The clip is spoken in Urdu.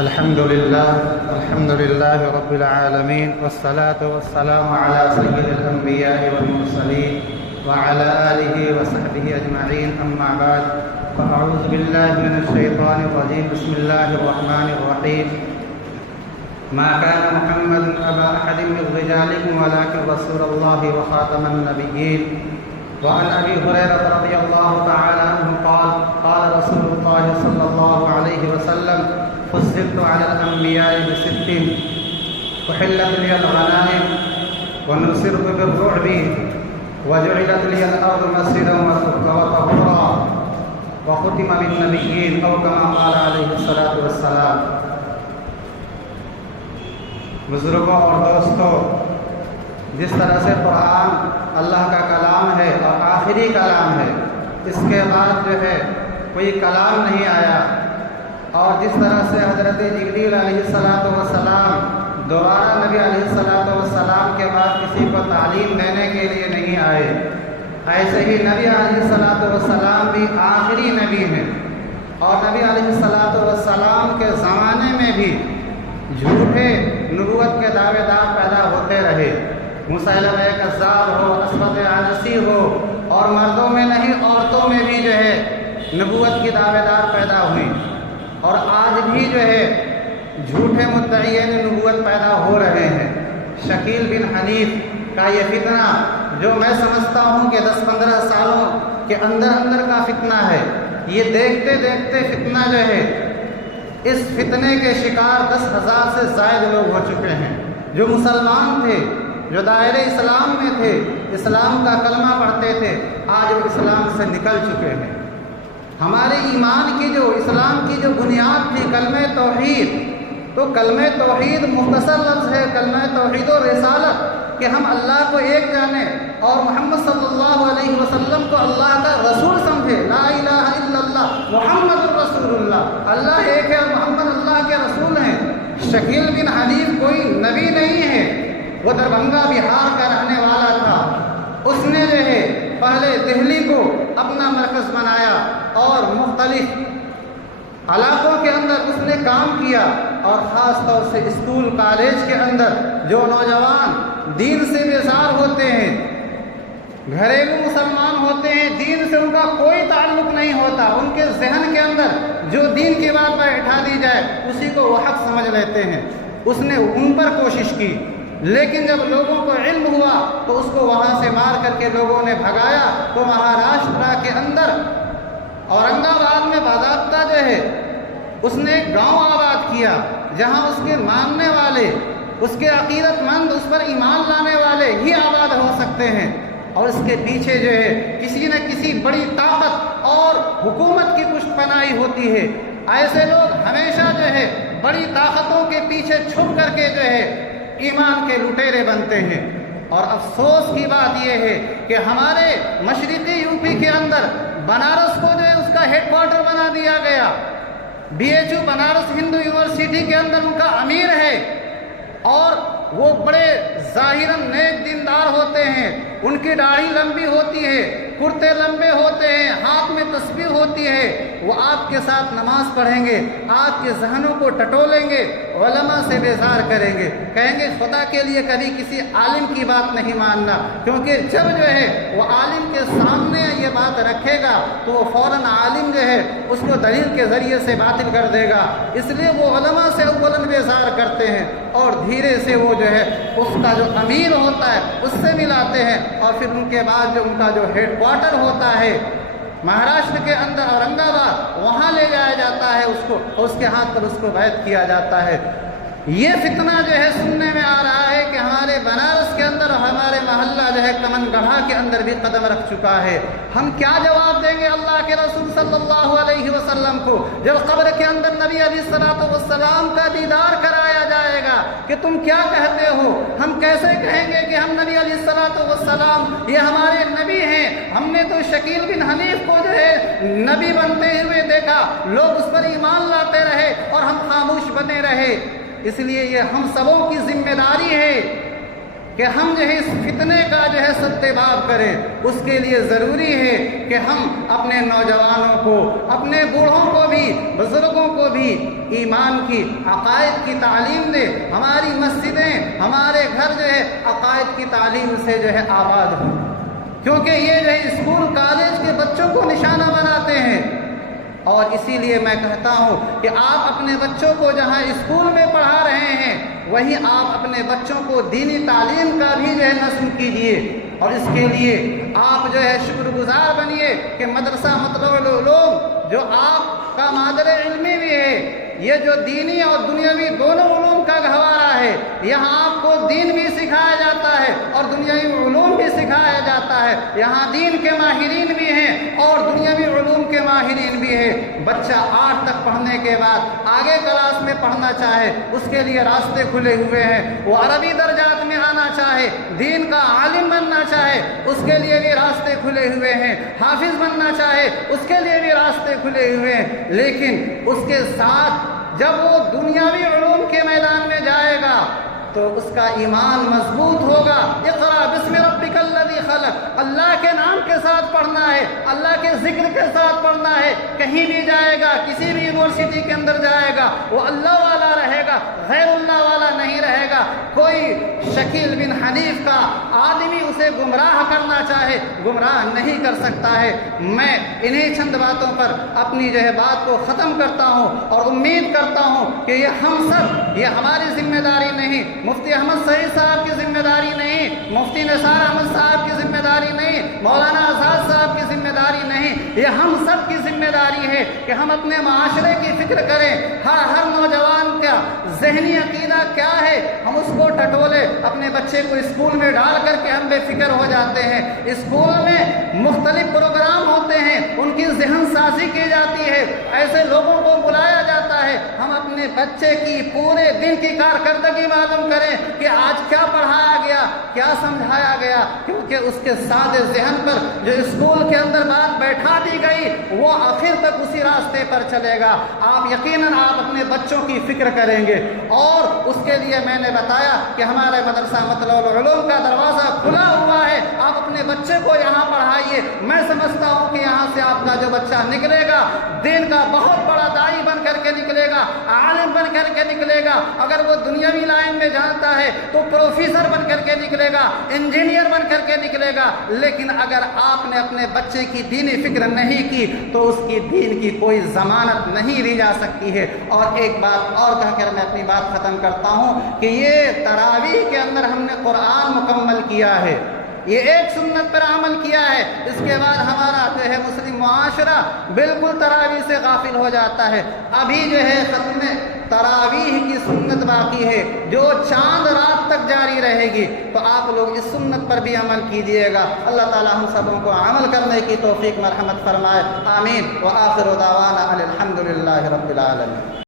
الحمد لله رب العالمين والصلاة والسلام على سيد الأنبياء والمرسلين وعلى آله وصحبه أجمعين أما بعد فأعوذ بالله من الشيطان الرجيم بسم الله الرحمن الرحيم ما كان محمد أبا أحد من رجالكم ولكن رسول الله وخاتم النبيين وعن أبي هريرة رضي الله تعالى عنه قال قال رسول الله صلى الله عليه وسلم فضلت على الأنبياء بست أحلت لي الغنائم ونصرت بالرعب وجعلت لي الأرض مسجدا وطهورا وختم بالنبيين أو كما قال عليه الصلاة والسلام۔ بزرگوں اور دوستوں، جس طرح سے قرآن اللہ کا کلام ہے اور آخری کلام ہے، اس کے بعد جو ہے کوئی کلام نہیں آیا، اور جس طرح سے حضرت جبریل علیہ السلام دوبارہ نبی علیہ السلام کے بعد کسی کو تعلیم دینے کے لیے نہیں آئے، ایسے ہی نبی علیہ السلام بھی آخری نبی ہیں، اور نبی علیہ السلام کے زمانے میں بھی جھوٹے نبوت کے دعوے دار پیدا ہوتے رہے، مسیلمہ کذاب ہو، اسود عنسی ہو، اور مردوں میں نہیں عورتوں میں بھی جو ہے نبوت کی دعوے دار پیدا ہوئی، اور آج بھی جو ہے جھوٹے مدعیین نبوت پیدا ہو رہے ہیں۔ شکیل بن حنیف کا یہ فتنہ جو میں سمجھتا ہوں کہ 10-15 سالوں کے اندر کا فتنہ ہے، یہ دیکھتے دیکھتے فتنہ جو ہے، اس فتنے کے شکار 10,000 سے زائد لوگ ہو چکے ہیں، جو مسلمان تھے، جو دائرہ اسلام میں تھے، اسلام کا کلمہ پڑھتے تھے، آج وہ اسلام سے نکل چکے ہیں۔ ہمارے ایمان کی جو اسلام کی جو بنیاد تھی کلمہ توحید، تو کلمہ توحید مختصر لفظ ہے، کلمہ توحید و رسالت، کہ ہم اللہ کو ایک جانیں اور محمد صلی اللہ علیہ وسلم کو اللہ کا رسول سمجھے، لا الہ الا اللہ محمد الرسول اللہ، اللہ ایک ہے اور محمد اللہ کے رسول ہیں۔ شکیل بن حنیف کوئی نبی نہیں ہے، وہ دربھنگہ بہار کا رہنے والا تھا، اس نے جو ہے پہلے دہلی کو اپنا مرکز بنایا اور مختلف علاقوں کے اندر اس نے کام کیا، اور خاص طور سے اسکول کالج کے اندر جو نوجوان دین سے بیزار ہوتے ہیں، گھریلو مسلمان ہوتے ہیں، دین سے ان کا کوئی تعلق نہیں ہوتا، ان کے ذہن کے اندر جو دین کی بات بیٹھا دی جائے اسی کو وہ حق سمجھ لیتے ہیں، اس نے ان پر کوشش کی، لیکن جب لوگوں کو علم ہوا تو اس کو وہاں سے مار کر کے لوگوں نے بھگایا، تو مہاراشٹر کے اندر اورنگ آباد میں باضابطہ جو ہے اس نے ایک گاؤں آباد کیا، جہاں اس کے ماننے والے، اس کے عقیدت مند، اس پر ایمان لانے والے ہی آباد ہو سکتے ہیں، اور اس کے پیچھے جو ہے کسی نہ کسی بڑی طاقت اور حکومت کی پشت پناہی ہوتی ہے۔ ایسے لوگ ہمیشہ جو ہے بڑی طاقتوں کے پیچھے چھپ کر کے جو ہے ایمان کے لٹیرے بنتے ہیں، اور افسوس کی بات یہ ہے کہ ہمارے مشرقی یو پی کے اندر بنارس کو جو ہے اس کا ہیڈ کوارٹر بنا دیا گیا، BHU بنارس ہندو یونیورسٹی کے اندر ان کا امیر ہے، اور وہ بڑے ظاہراً نیک دیندار ہوتے ہیں، ان کی داڑھی لمبی ہوتی ہے، کرتے لمبے ہوتے ہیں، ہاتھ میں تسبیح ہوتی ہے، وہ آپ کے ساتھ نماز پڑھیں گے، آپ کے ذہنوں کو ٹٹولیں گے، علماء سے بیزار کریں گے، کہیں گے خدا کے لیے کبھی کسی عالم کی بات نہیں ماننا، کیونکہ جب جو ہے وہ عالم کے سامنے یہ بات رکھے گا تو وہ فوراً عالم جو ہے اس کو دلیل کے ذریعے سے باطل کر دے گا، اس لیے وہ علماء سے اولاً بیزار کرتے ہیں، اور دھیرے سے وہ جو ہے اس کا جو امیر ہوتا ہے اس سے ملاتے ہیں، اور پھر ان کے بعد جو ان کا جو ہیڈ کوارٹر ہوتا ہے مہاراشٹر کے اندر اورنگ آباد، وہاں لے جایا جاتا ہے اس کو، اور اس کے ہاتھ پر اس کو بیعت کیا جاتا ہے۔ یہ فتنہ جو ہے سننے میں آ رہا ہے کہ ہمارے بنارس کے اندر اور ہمارے محلہ جو ہے کمن گڑھا کے اندر بھی قدم رکھ چکا ہے۔ ہم کیا جواب دیں گے اللہ کے رسول صلی اللہ علیہ وسلم کو جب قبر کے اندر نبی علیہ السلام کا دیدار کرایا جائے گا کہ تم کیا کہتے ہو؟ ہم کیسے کہیں گے کہ ہم نبی علیہ السلام یہ ہمارے نبی ہیں؟ ہم نے تو شکیل بن حنیف کو جو ہے نبی بنتے ہوئے دیکھا، لوگ اس پر ایمان لاتے رہے اور ہم خاموش بنے رہے۔ اس لیے یہ ہم سبوں کی ذمہ داری ہے کہ ہم جو ہے اس فتنے کا جو ہے سدباب کریں، اس کے لیے ضروری ہے کہ ہم اپنے نوجوانوں کو، اپنے بوڑھوں کو بھی، بزرگوں کو بھی ایمان کی، عقائد کی تعلیم دیں۔ ہماری مسجدیں، ہمارے گھر جو ہے عقائد کی تعلیم سے جو ہے آباد ہوں، کیونکہ یہ جو ہے اسکول کالج کے بچوں کو نشانہ بناتے ہیں۔ اور اسی لیے میں کہتا ہوں کہ آپ اپنے بچوں کو جہاں اسکول میں پڑھا رہے ہیں، وہیں آپ اپنے بچوں کو دینی تعلیم کا بھی جو ہے نصب کیجیے، اور اس کے لیے آپ جو ہے شکر گزار بنیے کہ مدرسہ مطلب العلوم جو آپ کا مادر علمی بھی ہے، یہ جو دینی اور دنیاوی دونوں علوم کا گہوارہ ہے، یہاں آپ کو دین بھی سکھایا جاتا ہے اور دنیاوی علوم بھی سکھایا جاتا ہے۔ یہاں دین کے ماہرین بھی ہیں اور دنیاوی علوم کے ماہرین بھی ہیں۔ بچہ 8 تک پڑھنے کے بعد آگے کلاس میں پڑھنا چاہے، اس کے لیے راستے کھلے ہوئے ہیں۔ وہ عربی درجات میں آنا چاہے، دین کا عالم بننا چاہے، اس کے لیے بھی راستے کھلے ہوئے ہیں۔ حافظ بننا چاہے، اس کے لیے بھی راستے کھلے ہوئے ہیں۔ لیکن اس کے ساتھ جب وہ دنیاوی علوم کے میدان میں جائے گا تو اس کا ایمان مضبوط ہوگا۔ اقرأ بسم ربک الذی خلق، اللہ کے نام کے ساتھ پڑھنا ہے، اللہ کے ذکر کے ساتھ پڑھنا ہے۔ کہیں بھی جائے گا، کسی بھی یونیورسٹی کے اندر جائے گا، وہ اللہ والا رہے گا، غیر اللہ والا نہیں رہے گا۔ کوئی شکیل بن حنیف کا آدمی اسے گمراہ کرنا چاہے، گمراہ نہیں کر سکتا ہے۔ میں انہی چند باتوں پر اپنی جو ہے بات کو ختم کرتا ہوں اور امید کرتا ہوں کہ یہ ہم سب، یہ ہماری ذمہ داری نہیں، مفتی احمد سعید صاحب کی ذمہ داری نہیں، مفتی نثار احمد صاحب کی ذمہ داری نہیں، مولانا آزاد صاحب کی ذمہ داری نہیں، یہ ہم سب کی ذمہ داری ہے کہ ہم اپنے معاشرے کی فکر کریں۔ ہر نوجوان کا ذہنی عقیدہ کیا ہے، ہم اس کو ٹٹولے۔ اپنے بچے کو اسکول میں ڈال کر کے ہم بے فکر ہو جاتے ہیں۔ اسکول میں مختلف پروگرام ہوتے ہیں، ان کی ذہن سازی کی جاتی ہے، ایسے لوگوں کو بلایا جاتا ہے۔ ہم اپنے بچے کی پورے دن کی کارکردگی معلوم کریں کہ آج کیا پڑھایا گیا، کیا سمجھایا گیا، کیونکہ اس کے سادے ذہن پر جو اسکول کے اندر بات بیٹھا دی گئی وہ آخر تک اسی راستے پر چلے گا۔ آپ یقیناً آپ اپنے بچوں کی فکر کریں گے، اور اس کے لیے میں نے بتایا کہ ہمارے مدرسہ مطلب العلوم کا دروازہ کھلا ہوا ہے۔ آپ اپنے بچے کو یہاں پڑھائیے۔ میں سمجھتا ہوں کہ یہاں سے آپ کا جو بچہ نکلے گا دین کا بہت بڑا داعی بن کر کے نکلے گا، عالم بن کر کے نکلے گا۔ اگر وہ دنیاوی لائن میں جانتا ہے تو پروفیسر بن کر کے نکلے گا، انجینئر بن کر کے نکلے گا۔ لیکن اگر آپ نے اپنے بچے کی دینی فکر نہیں کی تو اس کی دین کی کوئی ضمانت نہیں دی جا سکتی ہے۔ اور ایک بات اور کہہ کر میں اپنی بات ختم کرتا ہوں کہ یہ تراویح کے اندر ہم نے قرآن مکمل کیا ہے، یہ ایک سنت پر عمل کیا ہے۔ اس کے بعد ہمارا جو ہے مسلم معاشرہ بالکل تراویح سے غافل ہو جاتا ہے۔ ابھی جو ہے ختم تراویح کی سنت باقی ہے جو چاند رات تک جاری رہے گی، تو آپ لوگ اس سنت پر بھی عمل کیجیے گا۔ اللہ تعالی ہم سبوں کو عمل کرنے کی توفیق مرحمت فرمائے، آمین۔ وآخر دعوانا الحمد للہ رب العالمین۔